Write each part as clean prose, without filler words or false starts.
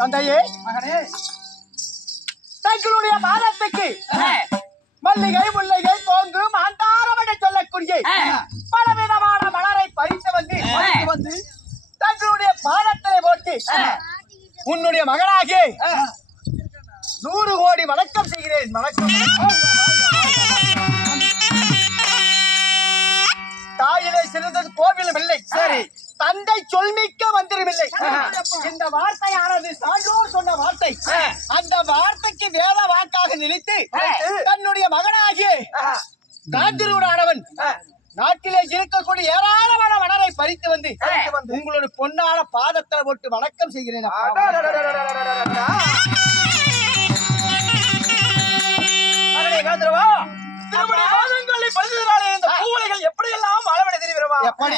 தந்தையே மகனே, தங்களுடைய பாதத்துக்கு மல்லிகை முல்லைகை கோங்கு மாந்தாரம் என்று சொல்லக்கூடிய பலவிதமான மலரை பறித்து வந்து தங்களுடைய பாதத்திலே போட்டு உன்னுடைய மகனாகி 100 கோடி வணக்கம் செய்கிறேன். வணக்கம். தாயிலே சிறந்தது கோவிலும் இல்லை, சரி, தந்தை சொல்மிக்க மந்திரமில்லை. இந்த வார்த்தையானது சான்றோர் சொன்ன வார்த்தை. அந்த வார்த்தைக்கு வேத வாக்காக நினைத்து தன்னுடைய மகனாகிய காந்திரூடானவன் நாட்டிலே இருக்கக்கூடிய ஏராளமான மலரை பறித்து வந்து உங்களுடைய பொன்னான பாதத்தில் போட்டு வணக்கம் செய்கிறேன். இந்த பூவலைகள் எப்படி எல்லாம் அளவிட தெரிகிறவா? எப்படி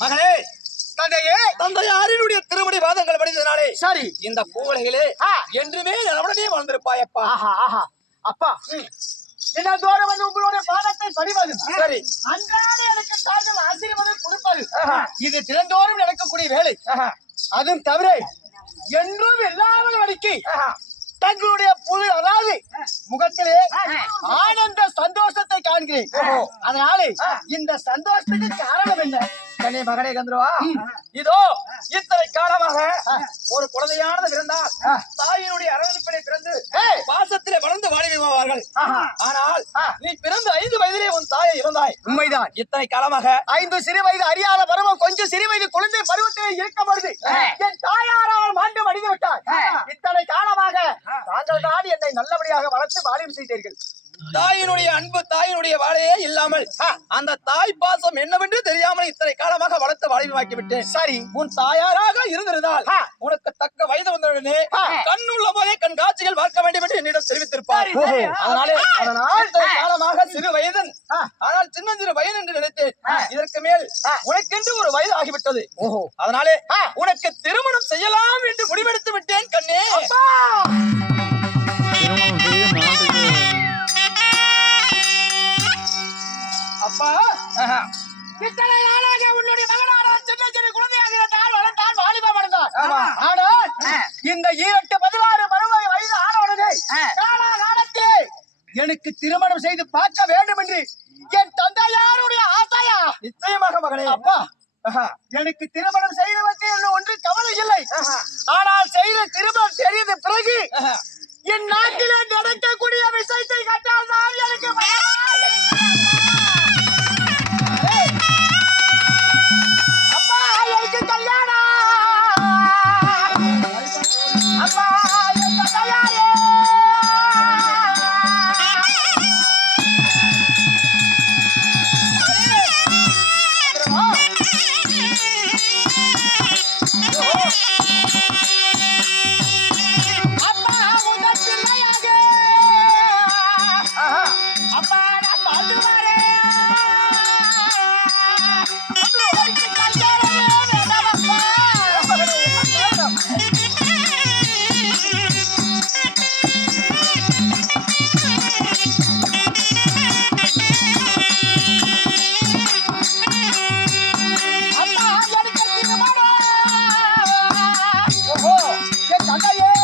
மகனே, தந்தையாரினுடைய திருமணி வாதங்கள் படித்ததனாலே சரி இந்த பூவலைகளே என்றுமே நம்முடனே வாழ்ந்திருப்பாயப்பா. அப்பா, தினந்தோறும் வந்து உங்களுடைய பாதத்தை படிவது சரி, அன்றாட எனக்கு தாங்கள் ஆசீர்வாதம் கொடுப்பது இது தினந்தோறும் நடக்கக்கூடிய வேலை. அதுவும் தவிர என்றும் எல்லாரும் வடிக்கு தங்களுடைய புது அதாவது முகத்திலே ஆனந்த சந்தோஷத்தை காண்கிறேன். அதனால இந்த சந்தோஷத்துக்கு காரணம் என்ன? கண்ணே மகனே கந்தரவா, இதோ இத்தனை காலமாக ஒரு குழந்தையானது பிறந்தால் தாயினுடைய அரவணைப்பிலே பிறந்து பாசத்திலே வளர்ந்து வாழ செய்வார்கள். ஆனால் நீ பிறந்து 5 வயதிலே உன் தாயை இறந்தாய். உண்மைதான். இத்தனை காலமாக 5 சிறு வயது அறியாத பருவம், கொஞ்சம் சிறு வயது குழந்தை பருவத்திலே இருக்கும் பொழுது என் தாயாரால் மாண்டு மடிந்து விட்டார். இத்தனை காலமாக தாங்கள் தான் என்னை நல்லபடியாக வளர்த்து வாலிபம் செய்தீர்கள். தாயினுடைய அன்பு, தாயினுடைய வாழையே இல்லாமல் அந்த தாய் பாசம் என்னவென்று தெரியாமல் இத்தனை காலமாக வளர்த்து வாலிபமாக்கி விட்டேன். சரி, உன் தாயாராக இருந்திருந்தால் உனக்கு தக்க வயது வந்தவுடனே கண்ணுள்ள போதே கண் காட்சிகள் பார்க்க வேண்டும் என்று என்னிடம் தெரிவித்திருப்பார். அதனால் இத்தனை காலமாக சிறு வயதன், ஆனால் சின்னஞ்சிறு வயது என்று நினைத்தேன். இதற்கு மேல் உனக்கென்று ஒரு வயது ஆகிவிட்டது. அதனாலே உனக்கு திருமணம் செய்யலாம் என்று முடிவெடுத்து விட்டேன் கண்ணே. அப்பா, இத்தனை நாளாக உன்னுடைய மகனான சின்ன சிறு குழந்தையாக இருந்தால் வளர்த்தான், வாலிபம் அடைந்தான். ஆனால் இந்த 18-16 பருவ வயது ஆனவனே காலகாலத்திலே எனக்கு திருமணம் செய்து பார்க்க வேண்டும் என்று என் தந்தையாருடைய ஆசையா? நிச்சயமாக மகனே. அப்பா, எனக்கு திருமணம் செய்து வைத்து என்று ஒன்று கவலை இல்லை. ஆனால் செய்த திருமணம் தெரிந்த பிறகு என் நாட்டிலே நடக்கக்கூடிய விஷயத்தை கண்டால் தான் எனக்கு அப்பா எனக்கு கல்யாணம். அப்பா என் தந்தையாரே,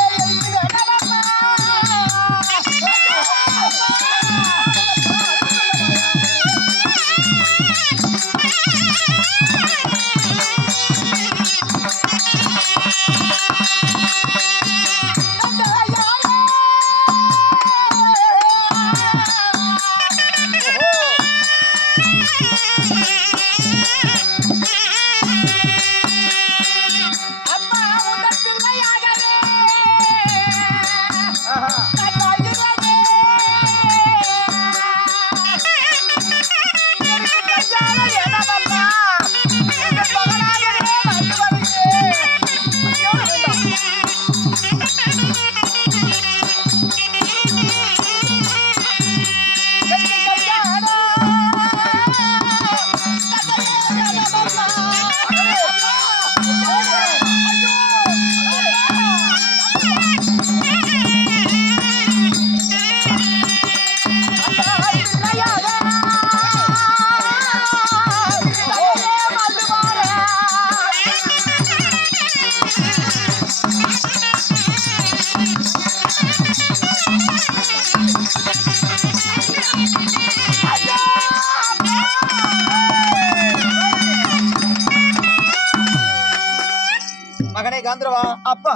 மகனே காந்திரவா, அப்பா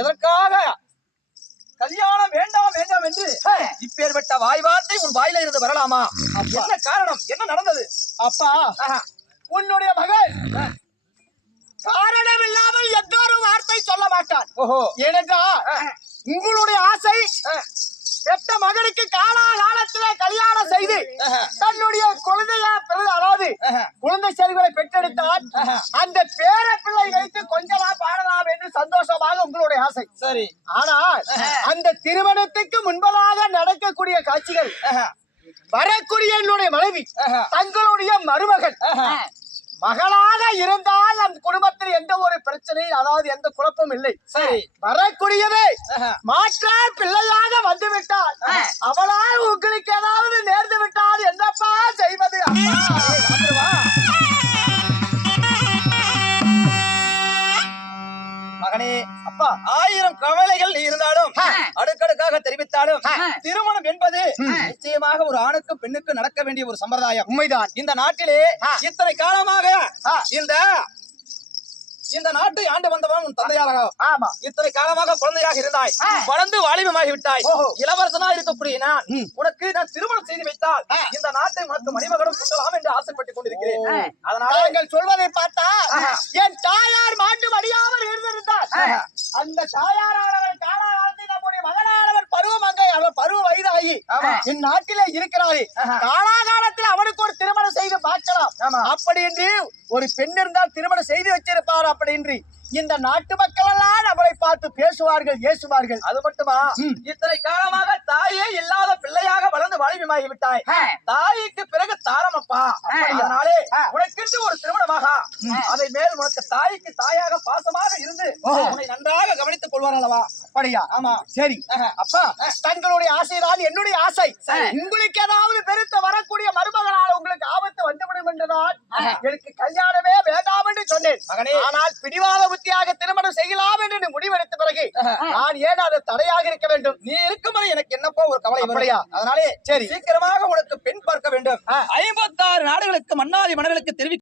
எதற்காக கல்யாணம் வேண்டாம் வேண்டாம் என்று இப்பேற்பட்ட வாய்வார்த்தை உன் வாயில இருந்து வரலாமா? என்ன காரணம்? என்ன நடந்தது? அப்பா, உன்னுடைய மகன் காரணம் இல்லாமல் எந்த ஒரு வார்த்தை சொல்ல மாட்டான். ஏனென்றால் உங்களுடைய ஆசை பெற்ற மகனுக்கு காலாகாலத்திலே கல்யாணம் செய்து தன்னுடைய குழந்தையா அதாவது குழந்தை செல்களை பெற்றெடுத்தால் அந்த பேர பிள்ளைகளுக்கு கொஞ்சலாம் பாடலாம் என்று சந்தோஷமாக உங்களுடைய ஆசை. சரி, ஆனால் அந்த திருமணத்துக்கு முன்பதாக நடக்கக்கூடிய காட்சிகள் வரக்கூடிய என்னுடைய மனைவி தங்களுடைய மருமகன் மகளாக இருந்தால் அந்த குடும்பத்தில் எந்த ஒரு பிரச்சனையும் அதாவது எந்த குழப்பம் இல்லை. சரி, வரக்கூடியவே மாற்ற பிள்ளையாக வந்து விட்டால் அவளால் உங்களுக்கு ஏதாவது நேர்ந்து விட்டால் என்னப்பா செய்வது? மகனே, அப்பா, 1000 கவலைகள் இருந்தாலும் அடுக்கடுக்காக தெரிவித்தாலும் திருமணம் என்பது நிச்சயமாக ஒரு ஆணுக்கு பெண்ணுக்கு நடக்க வேண்டிய ஒரு சம்பிரதாயம். உண்மைதான். இந்த நாட்டிலே இத்தனை காலமாக இந்த இந்த நாட்டை ஆண்டு வந்தவன் உன் தந்தையாராக. ஆமா. இத்தனை காலமாக குழந்தையாக இருந்தாய், வளர்ந்து வாலிபமாகி விட்டாய். இளவரசனா இருக்கக்கூடிய நான் உனக்கு நான் திருமணம் செய்து வைத்தால் இந்த நாட்டை உனக்கு மணிமகனும் சுட்டலாம் என்று ஆசைப்பட்டுக் கொண்டிருக்கிறேன். அதனால நீங்கள் சொல்வதை பார்த்தா என் தாயார் மாண்டு மடியாமல் இருந்திருந்தார். அந்த தாயாரானவர் காலாகாலத்தில் நம்முடைய மகனானவர் பருவமங்கை, அவர் பருவ வயதாகி என் நாட்டிலே இருக்கிறாரே, காலாகாலத்தில் அவனுக்கு ஒரு திருமணம் செய்து பார்க்கலாம். அப்படி என்று ஒரு பெண் இருந்தால் திருமணம் செய்து வச்சிருப்பார். அப்படி என்று இந்த நாட்டு மக்கள் எல்லாம் நம்மளை பார்த்து பேசுவார்கள், ஏசுவார்கள். அது மட்டுமா, இத்தனை காலமாக தாயே இல்லாத பிள்ளையாக வளர்ந்து வாலிபமாகி விட்டாய். தாய்க்கு பிறகு தாரமப்பா. அதனாலே உனக்கென்று ஒரு திருமணமாக அதை மேல் உனக்கு தாய்க்கு தாயாக பாசமாக இருந்து உன்னை நன்றாக கவனித்துக் கொள்வார் அல்லவா? அப்படியா? ஆமா. சரி அப்பா, தங்களுடைய ஆசைதான் என்னுடைய ஆசை. உங்களுக்கு ஏதாவது பெருத்த வரக்கூடிய மருமகளால் உங்களுக்கு ஆபத்து வந்துவிடும் என்றுதான் எனக்கு கல்யாணமே வேண்டாம் என்று சொன்னேன். ஆனால் பிடிவாத புத்தியாக திருமணம் செய்யலாம் என்று முடிவெடுத்த பிறகு நான் ஏன் அது தடையாக இருக்க வேண்டும்? நீ இருக்கும் வரை எனக்கு என்னப்போ ஒரு கவலை அப்படியா? அதனாலே சரி, சீக்கிரமாக உனக்கு பெண் பார்க்க வேண்டும். 56 நாடுகளுக்கு மன்னாதி மன்னர்களுக்கு தெரிவிக்க